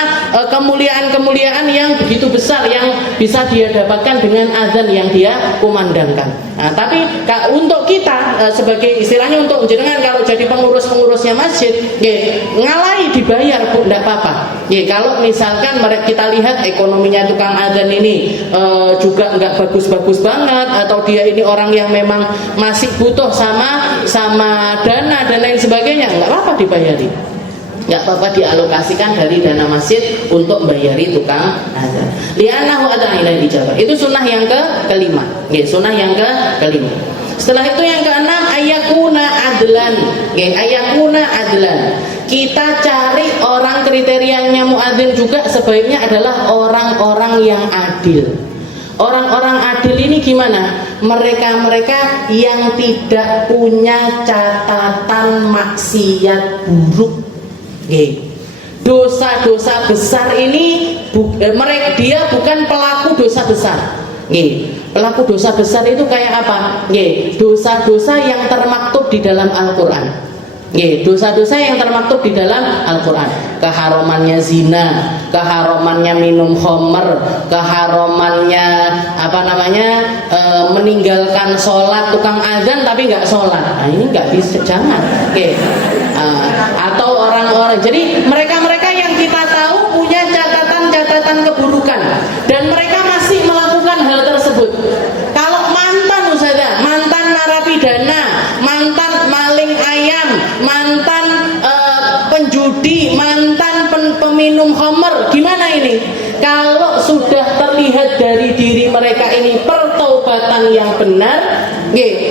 kemuliaan-kemuliaan yang begitu besar yang bisa dia dapatkan dengan azan yang dia kumandangkan. Nah, tapi untuk kita sebagai istilahnya untuk jenengan kalau jadi pengurusnya masjid, ngalahi dibayar Bu, enggak apa-apa. Kalau misalkan kita lihat ekonominya tukang adzan ini juga enggak bagus-bagus banget, atau dia ini orang yang memang masih butuh sama dana dan lain sebagainya, enggak apa-apa dibayari. Enggak apa-apa dialokasikan dari dana masjid untuk membayari tukang adzan. Li'annahu ad'a ilal ijabah. Itu sunnah yang kelima. Sunnah yang kelima. Setelah itu yang keenam, ayakuna adlan. Ayakuna adlan. Kita cari orang, kriterianya muadzin juga sebaiknya adalah orang-orang yang adil. Orang-orang adil ini gimana? Mereka-mereka yang tidak punya catatan maksiat buruk. Dosa-dosa besar ini dia bukan pelaku dosa besar. Pelaku dosa besar itu kayak apa? Dosa-dosa yang termaktub di dalam Al-Quran. Dosa-dosa yang termaktub di dalam Al-Quran. Keharamannya zina, keharamannya minum khamr, keharamannya meninggalkan sholat, tukang azan tapi nggak sholat. Nah, ini nggak bisa, jangan. Atau orang-orang, jadi mereka-mereka yang kita tahu punya catatan keburukan dan mereka masih melakukan hal tersebut. Kalau mantan narapidana, mantan maling ayam, mantan penjudi, mantan peminum khamr, gimana ini? Kalau sudah terlihat dari diri mereka ini pertobatan yang benar,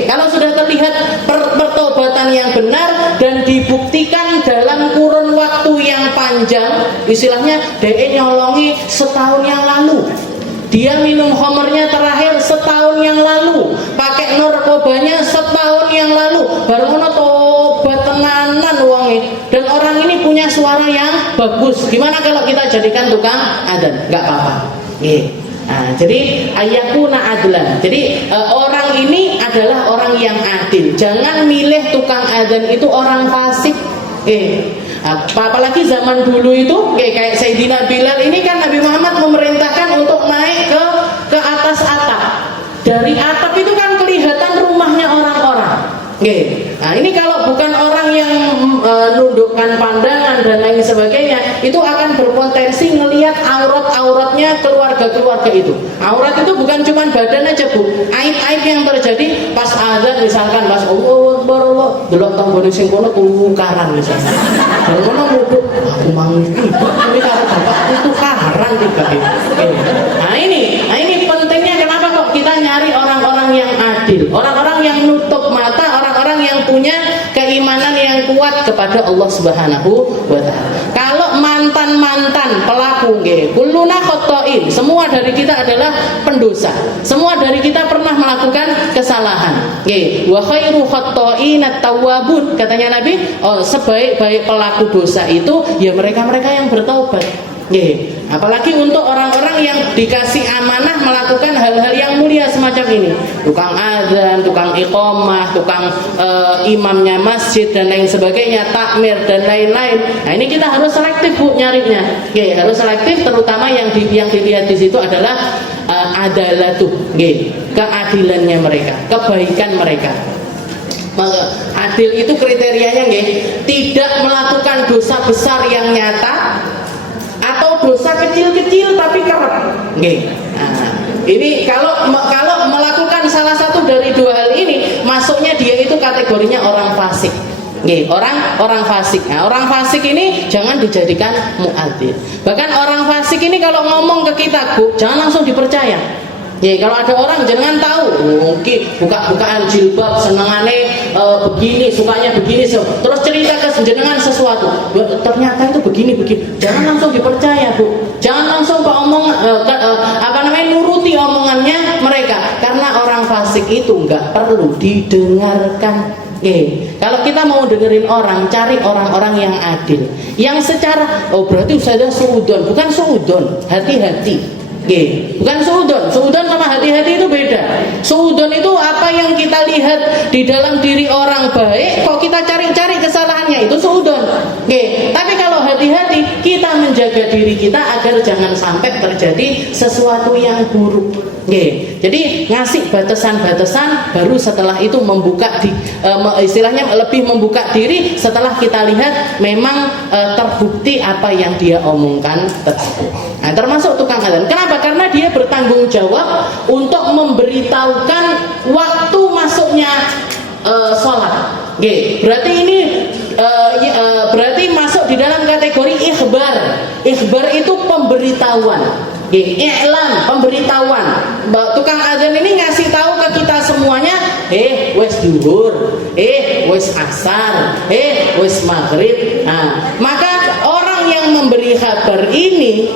kalau sudah terlihat pertobatan yang benar dan dibuktikan dalam kurun waktu yang panjang, istilahnya DE nyolongi setahun yang lalu, dia minum khamrnya terakhir setahun yang lalu, pakai narkobanya setahun yang lalu, baru ngono tobat tenanan wonge, dan orang ini punya suara yang bagus. Gimana kalau kita jadikan tukang adzan? Enggak apa-apa. Nah, jadi ayakuna adlan. Jadi orang ini adalah orang yang adil. Jangan milih tukang adzan itu orang fasik. Apalagi zaman dulu itu kayak Sayyidina Bilal ini kan Nabi Muhammad memerintahkan untuk naik ke atas atap. Dari atap itu kan kelihatan rumahnya orang-orang. Nah, ini kalau bukan orang yang nundukkan pandangan dan lain sebagainya itu akan berpotensi ngelihat auratnya keluarga itu. Aurat itu bukan cuma badan aja, Bu. Aib-aib yang terjadi pas azan, misalkan pas Allahu Akbar, delok tanggone sing kono tukaran misalnya. Dan kono muduk aku mangi ini karo bapakku tukaran tiba-tiba. Nah ini pentingnya kenapa kok kita nyari orang-orang yang adil, orang-orang yang nutup mata, orang-orang yang punya keimanan yang kuat kepada Allah Subhanahu wa taala. Kalau mantan pelaku nggih, kulluna khata'in, semua dari kita adalah pendosa. Semua dari kita pernah melakukan kesalahan. Nggih, wa khairu khata'in at-tawwabun, katanya Nabi, sebaik-baik pelaku dosa itu ya mereka-mereka yang bertaubat. Nggih. Apalagi untuk orang-orang yang dikasih amanah melakukan hal-hal yang mulia semacam ini, tukang azan, tukang iqamah, tukang imamnya masjid dan lain sebagainya, takmir dan lain-lain. Nah ini kita harus selektif, Bu, nyarinya. Nggih, harus selektif, terutama yang dilihat di situ adalah adalatuh, nggih, keadilannya mereka, kebaikan mereka. Adil itu kriterianya nggih, tidak melakukan dosa besar yang nyata atau dosa kecil-kecil tapi kerap. Nggih. Nah, ini kalau melakukan salah satu dari dua hal ini, masuknya dia itu kategorinya orang fasik. Nggih, orang fasik. Nah, orang fasik ini jangan dijadikan muadzin. Bahkan orang fasik ini kalau ngomong ke kita, Bu, jangan langsung dipercaya. Ya, kalau ada orang jangan tahu, mungkin buka-bukaan jilbab, senengane begini, sukanya begini, terus cerita ke jenengan sesuatu, ternyata itu begini. Jangan langsung dipercaya, Bu. Jangan langsung nuruti omongannya mereka, karena orang fasik itu nggak perlu didengarkan. Kalau kita mau dengerin orang, cari orang-orang yang adil, yang secara berarti saya suudon, bukan suudon, hati-hati. Bukan suudon sama hati-hati itu beda. Suudon itu apa yang kita lihat di dalam diri orang baik, kok kita cari-cari kesalahannya, itu suudon. Tapi kalau hati-hati, kita menjaga diri kita agar jangan sampai terjadi sesuatu yang buruk. Jadi ngasih batasan-batasan, baru setelah itu membuka istilahnya lebih membuka diri setelah kita lihat memang terbukti apa yang dia omongkan tersebut. Nah, termasuk tukang azan. Kenapa? Karena dia bertanggung jawab untuk memberitahukan waktu masuknya sholat. Berarti ini berarti masuk di dalam kategori ikhbar. Ikhbar itu pemberitahuan. I'lam, pemberitahuan. Tukang azan ini ngasih tahu ke kita semuanya, wes duhur, wes asar, wes maghrib. Nah, maka orang yang memberi kabar ini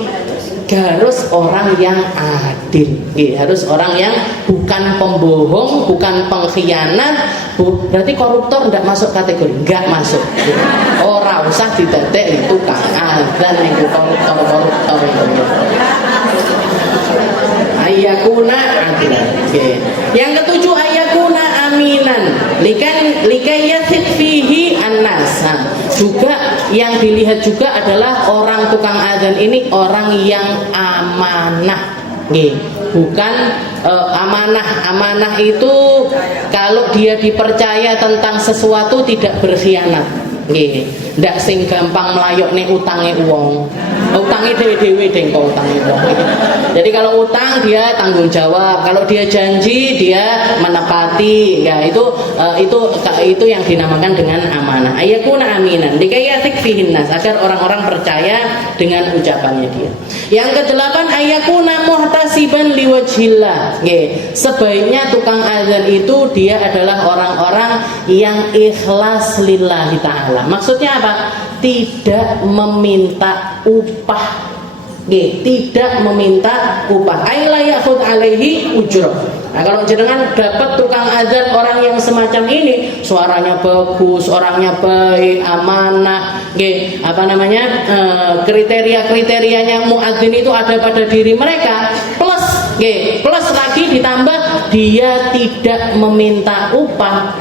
harus orang yang adil, harus orang yang bukan pembohong, bukan pengkhianat. Berarti koruptor tidak masuk kategori, nggak masuk. Ora usah didadek tukang azan itu koruptor. Ayakuna adilan. Yang ketujuh, ayakuna aminan. Likai yathik fihi annas. Juga yang dilihat juga adalah orang tukang azan ini orang yang amanah. Bukan amanah itu kalau dia dipercaya tentang sesuatu tidak berkhianat. Ndak sing gampang melayokne utange wong. Utange dhewe-dhewe dengko utange wong. Jadi kalau utang dia tanggung jawab, kalau dia janji dia menepati. Ya, itu yang dinamakan dengan amanah. Ayakuna aminan dikayatik fihin nas, agar orang-orang percaya dengan ucapannya dia. Yang kedelapan, ayakuna muhtasiban liwajhillah. Sebaiknya tukang azan itu dia adalah orang-orang yang ikhlas lillahi ta'ala. Maksudnya apa? Tidak meminta upah. Tidak meminta upah. Aila yakhud alaihi ujrah. Nah, kalau jenengan dapat tukang azan orang yang semacam ini, suaranya bagus, orangnya baik, amanah, kriteria-kriterianya muadzin itu ada pada diri mereka, plus lagi ditambah dia tidak meminta upah,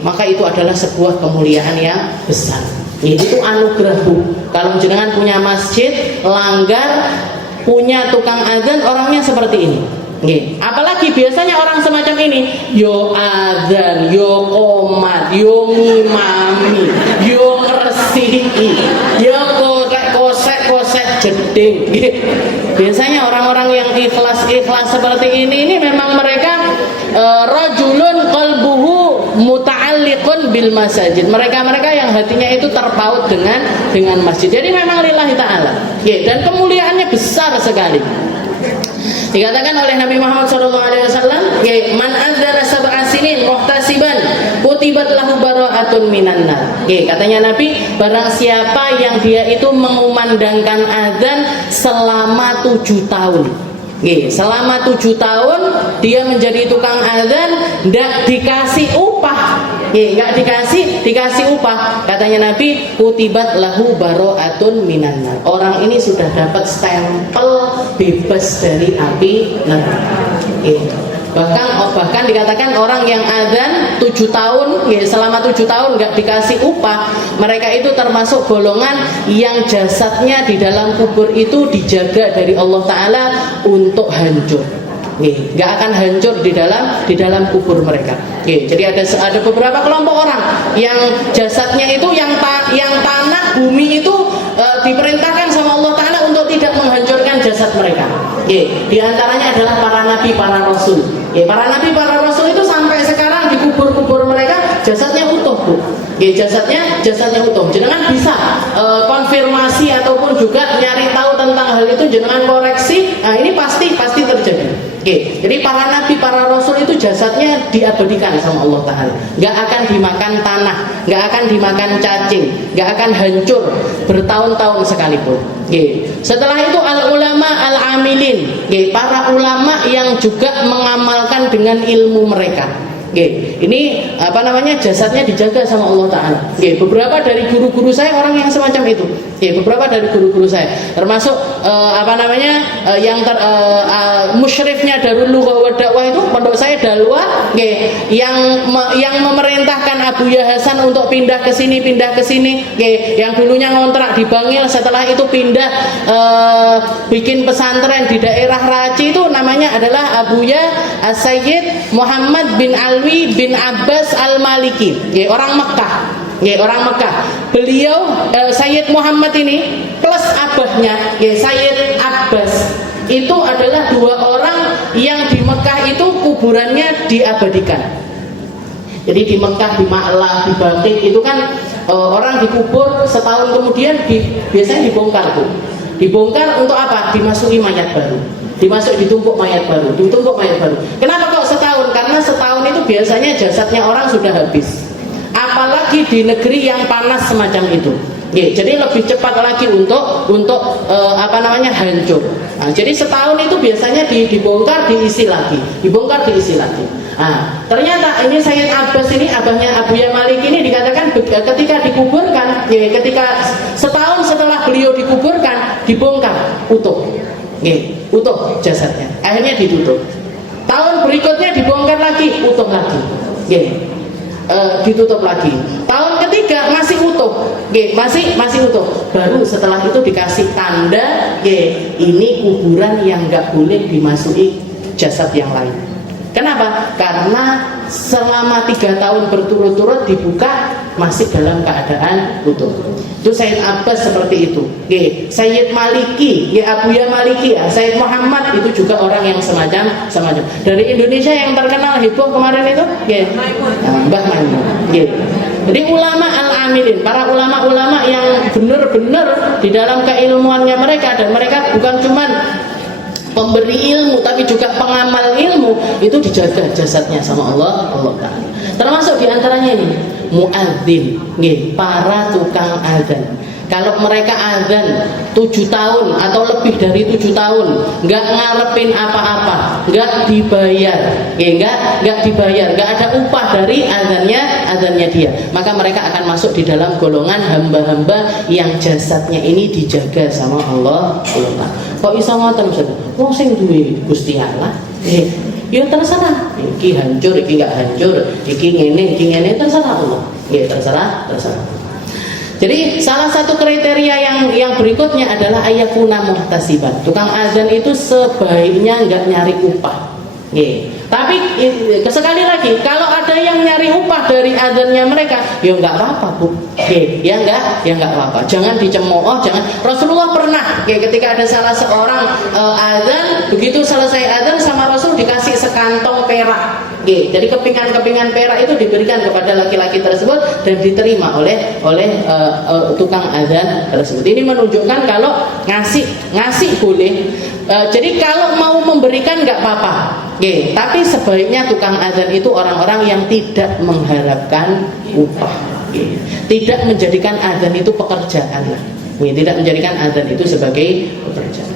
maka itu adalah sebuah kemuliaan yang besar. Itu anugerah, Bu. Kalau jenengan punya masjid, langgar, punya tukang azan orangnya seperti ini, Nggih, apalagi biasanya orang semacam ini yo adzan, yo qomat, yo ngimami, yo ngresiki, yo kosek jeding. Biasanya orang-orang yang ikhlas seperti ini memang mereka rajulun qalbuhu muta'alliqun bil masajid. Mereka yang hatinya itu terpaut dengan masjid. Jadi memang lillahi ta'ala. Dan kemuliaannya besar sekali. Dikatakan oleh Nabi Muhammad SAW, man anzara sab'a sinin muhtasiban kutibat lahu bara'atun minan nar. Katanya Nabi, barang siapa yang dia itu mengumandangkan azan selama 7 tahun. Selama 7 tahun dia menjadi tukang azan, tidak dikasih upah. Enggak dikasih upah. Katanya Nabi, kutibat lahu bara'atun minan nar. Orang ini sudah dapat stempel bebas dari api neraka. Bahkan dikatakan orang yang azan 7 tahun, selama 7 tahun enggak dikasih upah, mereka itu termasuk golongan yang jasadnya di dalam kubur itu dijaga dari Allah Ta'ala untuk hancur. Nggak akan hancur di dalam kubur mereka. Jadi ada beberapa kelompok orang yang jasadnya itu yang tanah bumi itu diperintahkan sama Allah Ta'ala untuk tidak menghancurkan jasad mereka. Di antaranya adalah para nabi, para rasul. Para nabi, para rasul itu sampai sekarang di kubur-kubur mereka jasadnya utuh, Bu. Jasadnya utuh. Jenengan bisa konfirmasi ataupun juga nyari tahu tentang hal itu, jenengan koreksi. Nah, ini pasti terjadi. Jadi para nabi, para rasul itu jasadnya diabadikan sama Allah Ta'ala. Nggak akan dimakan tanah, nggak akan dimakan cacing, nggak akan hancur bertahun-tahun sekalipun. Setelah itu al-ulama al-amilin, para ulama yang juga mengamalkan dengan ilmu mereka. Ini jasadnya dijaga sama Allah Ta'ala. Beberapa dari guru-guru saya orang yang semacam itu. Beberapa dari guru-guru saya termasuk yang musyrifnya Darul Lughah wa Dakwah itu pondok saya Dalwa, yang memerintahkan Abuya Hasan untuk pindah ke sini, yang dulunya ngontrak di Bangil, setelah itu pindah bikin pesantren di daerah Raci, itu namanya adalah Abuya As-Sayyid Muhammad bin Alwi bin Abbas Al-Maliki, orang Mekah. Beliau Sayyid Muhammad ini plus abahnya Sayyid Abbas itu adalah 2 orang yang di Mekah itu kuburannya diabadikan. Jadi di Mekah, di Ma'la, di Baqi itu kan orang dikubur setahun kemudian biasanya dibongkar, Bu. Dibongkar untuk apa? Dimasuki mayat baru. Ditumpuk mayat baru. Kenapa kok setahun? Karena setahun itu biasanya jasadnya orang sudah habis. Apalagi di negeri yang panas semacam itu. Jadi lebih cepat lagi untuk hancur. Nah, jadi setahun itu biasanya dibongkar diisi lagi. Nah, ternyata ini Sayyid Abbas ini, abahnya Abuya Malik ini, dikatakan ketika dikuburkan, ketika setahun setelah beliau dikuburkan, dibongkar utuh. Utuh jasadnya. Akhirnya ditutup. Tahun berikutnya dibongkar lagi, utuh lagi. Ditutup lagi. Tahun ketiga masih utuh. Masih utuh. Baru setelah itu dikasih tanda, ini kuburan yang enggak boleh dimasuki jasad yang lain. Kenapa? Karena selama 3 tahun berturut-turut dibuka masih dalam keadaan utuh. Itu Sayyid Abbas seperti itu. Sayyid Maliki, Abuya Maliki, Sayyid Muhammad itu juga orang yang semacam. Dari Indonesia yang terkenal heboh kemarin itu, Mbah Maimun. Jadi ulama al-amilin, para ulama-ulama yang benar-benar di dalam keilmuannya mereka, dan mereka bukan cuman pemberi ilmu tapi juga pengamal ilmu, itu dijaga jasadnya sama Allah Ta'ala. Termasuk diantaranya ini muadzin, para tukang azan. Kalau mereka azan 7 tahun atau lebih dari 7 tahun nggak ngarepin apa-apa, nggak dibayar, nggak dibayar, nggak ada upah dari azannya dia, maka mereka akan masuk di dalam golongan hamba-hamba yang jasadnya ini dijaga sama Allah. Kok iso ngoten Ustaz? Wong sing duwe Gusti Allah, ya terserah. Iki hancur, iki enggak hancur, iki ngene, terserah Allah. Terserah. Jadi salah satu kriteria yang berikutnya adalah ayakuna muhtasiban. Tukang azan itu sebaiknya enggak nyari upah. Tapi sekali lagi, kalau ada yang nyari upah dari adzannya mereka, ya nggak apa-apa bu, ya nggak apa-apa. Jangan dicemooh, jangan. Rasulullah pernah, ketika ada salah seorang adzan, begitu selesai adzan sama Rasul dikasih sekantong perak. Jadi kepingan-kepingan perak itu diberikan kepada laki-laki tersebut dan diterima oleh tukang adzan tersebut. Ini menunjukkan kalau ngasih boleh. Jadi kalau mau memberikan nggak apa-apa. Tapi sebaiknya tukang adzan itu orang-orang yang tidak mengharapkan upah. Tidak menjadikan adzan itu pekerjaan. Tidak menjadikan adzan itu sebagai pekerjaan.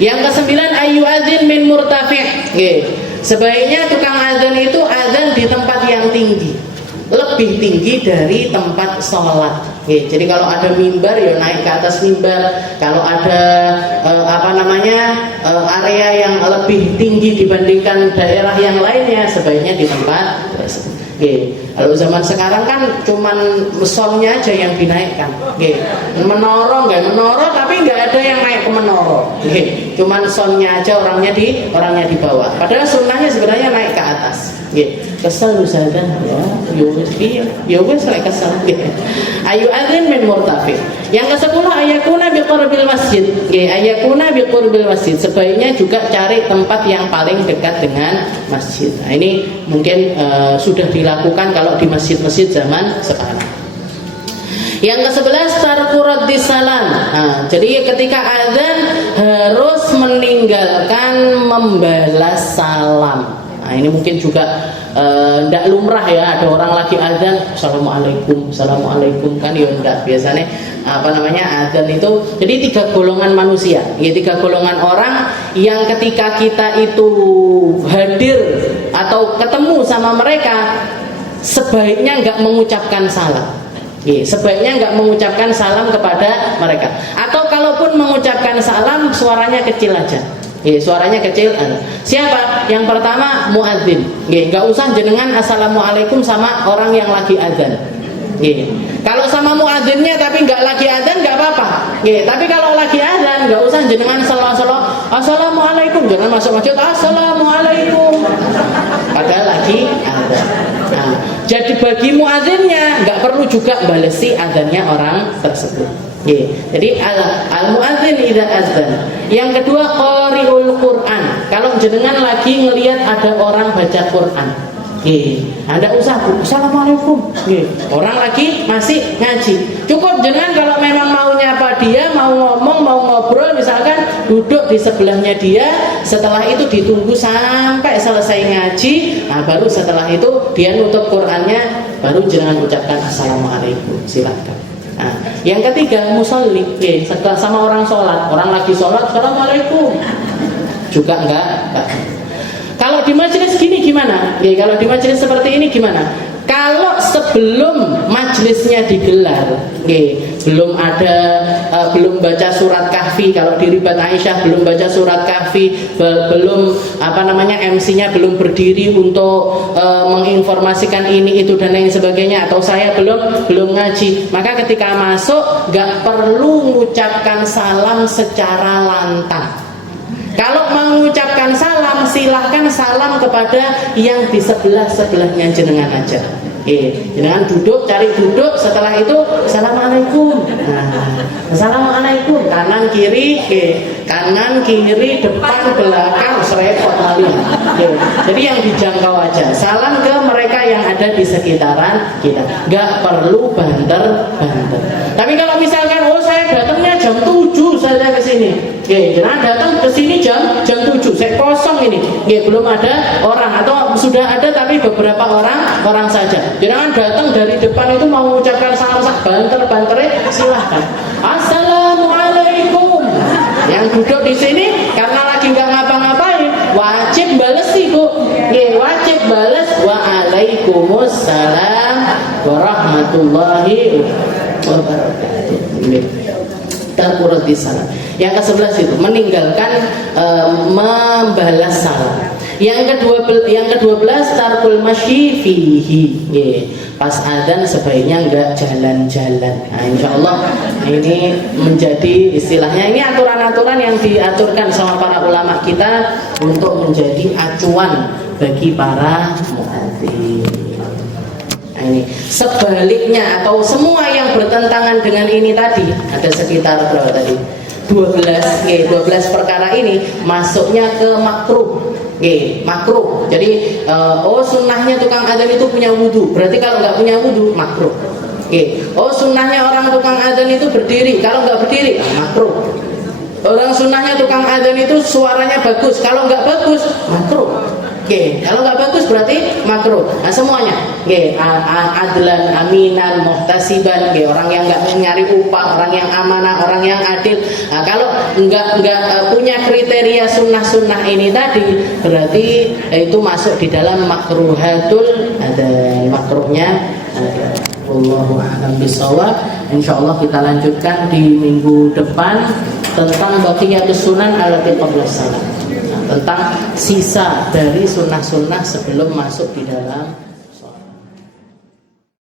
Yang kesembilan, ayyu'adzin min murtafi'. Sebaiknya tukang adzan itu adzan di tempat yang tinggi, lebih tinggi dari tempat sholat. Jadi kalau ada mimbar ya naik ke atas mimbar. Kalau ada area yang lebih tinggi dibandingkan daerah yang lainnya, sebaiknya di tempat tersebut. Kalau zaman sekarang kan cuman solnya aja yang dinaikkan. Menara tapi nggak ada yang naik ke menara. Cuman solnya aja orangnya di bawah. Padahal sunnahnya sebenarnya naik ke atas. Kesel Ustazah ya wes kesel. Ayu adzin min murtafi. Yang ke-10, ayakuna biqurbil masjid. Ayakuna biqurbil masjid. Sebaiknya juga cari tempat yang paling dekat dengan masjid. Nah, ini mungkin sudah dilakukan kalau di masjid-masjid zaman sekarang. Yang ke-11, tarku raddis salam. Jadi ketika adzan harus meninggalkan membalas salam. Nah, ini mungkin juga tidak lumrah ya, ada orang lagi adzan, assalamualaikum kan ya enggak. Biasanya adzan itu jadi 3 golongan manusia. 3 golongan orang yang ketika kita itu hadir atau ketemu sama mereka, sebaiknya enggak mengucapkan salam. Sebaiknya enggak mengucapkan salam kepada mereka. Atau kalaupun mengucapkan salam, suaranya kecil aja. Suaranya kecil. Siapa? Yang pertama muadzin. Enggak usah jenengan assalamualaikum sama orang yang lagi adzan. Kalau sama muadzinnya tapi enggak lagi adzan enggak apa-apa. Tapi kalau lagi adzan enggak usah jenengan assalamualaikum. Jangan masuk masjid assalamualaikum padahal lagi adzan. Jadi bagi muadzinnya enggak perlu juga balesi adzannya orang tersebut. Jadi al-muadzin idza adzan. Yang kedua, qari'ul Quran. Kalau jenengan lagi ngelihat ada orang baca Quran, Anda usah assalamualaikum. Orang lagi masih ngaji. Cukup jenengan kalau memang mau nyapa dia, mau ngomong, mau ngobrol, misalkan duduk di sebelahnya dia. Setelah itu ditunggu sampai selesai ngaji. Baru setelah itu dia nutup Qurannya, baru jenengan ucapkan assalamualaikum. Silakan. Yang ketiga, musolli. Setelah sama orang sholat, orang lagi sholat, assalamualaikum. Juga enggak. Kalau di majelis gini gimana? Kalau di majelis seperti ini gimana? Kalau sebelum majelisnya digelar, belum baca surat Kahfi. Kalau di ribat Aisyah belum baca surat Kahfi, belum MC-nya belum berdiri untuk menginformasikan ini itu dan lain sebagainya, atau saya belum ngaji, maka ketika masuk nggak perlu mengucapkan salam secara lantang. Kalau mengucapkan salam, silahkan salam kepada yang di sebelah-sebelahnya jenengan aja. Jenengan duduk, cari duduk. Setelah itu, assalamualaikum. Assalamualaikum. Kanan kiri, depan belakang, serepot malih. Jadi yang dijangkau aja. Salam ke mereka yang ada di sekitaran kita. Gak perlu banter. Tapi kalau misalkan, saya datangnya jam 7 saja ke sini. Jangan datang ke sini jam 7. Saya kosong ini. Belum ada orang, atau sudah ada tapi beberapa orang saja. Jangan datang dari depan itu mau mengucapkan salam banter-banternya, silahkan. Assalamualaikum. Yang duduk di sini karena lagi nggak ngapa-ngapain, wajib bales Bu. Wajib bales waalaikumsalam warahmatullahi wabarakatuh. Tarku salam. Yang ke-11 itu meninggalkan membalas salam. Yang ke-12 tarkul masyi fihi. pas adzan sebaiknya enggak jalan-jalan. Nah, insya Allah ini menjadi istilahnya, ini aturan-aturan yang diaturkan sama para ulama kita untuk menjadi acuan bagi para muadzin. Nah, ini sebaliknya atau semua yang bertentangan dengan ini tadi, ada sekitar berapa tadi? 12 perkara ini masuknya ke makruh. Makruh. Jadi sunnahnya tukang adzan itu punya wudu. Berarti kalau nggak punya wudu makruh. Sunnahnya orang tukang adzan itu berdiri. Kalau nggak berdiri makruh. Orang sunnahnya tukang adzan itu suaranya bagus. Kalau nggak bagus makruh. Kalau nggak bagus berarti makruh. Nah semuanya, adlan, aminan, muhtasiban, orang yang nggak nyari upah, orang yang amanah, orang yang adil. Nah, kalau nggak punya kriteria sunnah-sunnah ini tadi, berarti itu masuk di dalam makruhatul adzan, makruhnya adzan. Wallahu a'lam bishawab. Insyaallah kita lanjutkan di minggu depan tentang baqiyatus sunan allati qabla shalah, tentang sisa dari sunnah-sunnah sebelum masuk di dalam